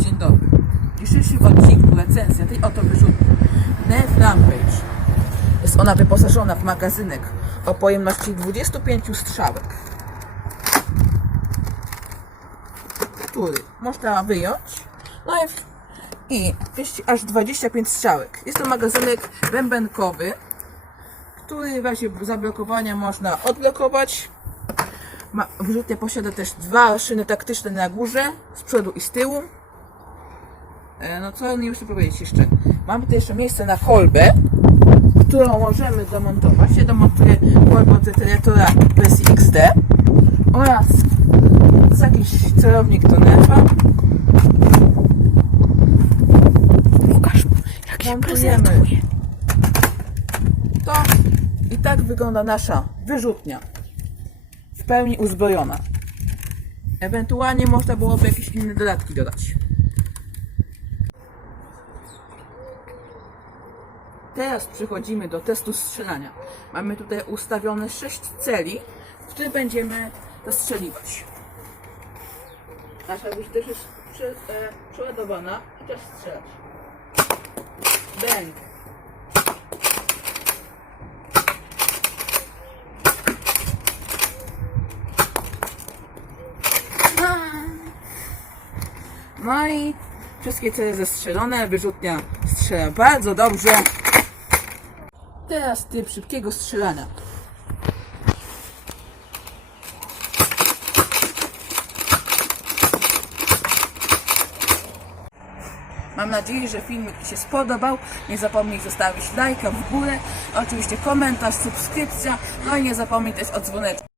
dzień dobry. W dzisiejszym odcinku recenzja tej oto wyrzutni Nerf Rampage. Jest ona wyposażona w magazynek o pojemności 25 strzałek, który można wyjąć no i mieści aż 25 strzałek. Jest to magazynek bębenkowy, który w razie zablokowania można odblokować. Ma, wyrzutnia posiada też dwa szyny taktyczne na górze, z przodu i z tyłu. E, No co nie muszę powiedzieć jeszcze. Mamy tu jeszcze miejsce na kolbę, którą możemy domontować. Ja domontuję kolbę od detenatora wersji XD oraz z jakiś celownik do nerfa. Pokaż jak się Montujemy. prezentuje. To i tak wygląda nasza wyrzutnia. W pełni uzbrojona. Ewentualnie można byłoby jakieś inne dodatki dodać. Teraz przechodzimy do testu strzelania. Mamy tutaj ustawione 6 celi, w których będziemy zastrzeliwać. Nasza już też jest prze, e, przeładowana i czas strzelać. Bęk. No i wszystkie cele zestrzelone, wyrzutnia strzela bardzo dobrze. Teraz typ szybkiego strzelania. Mam nadzieję, że filmik Ci się spodobał. Nie zapomnij zostawić lajka w górę, oczywiście komentarz, subskrypcja, no i nie zapomnij też o dzwoneczku.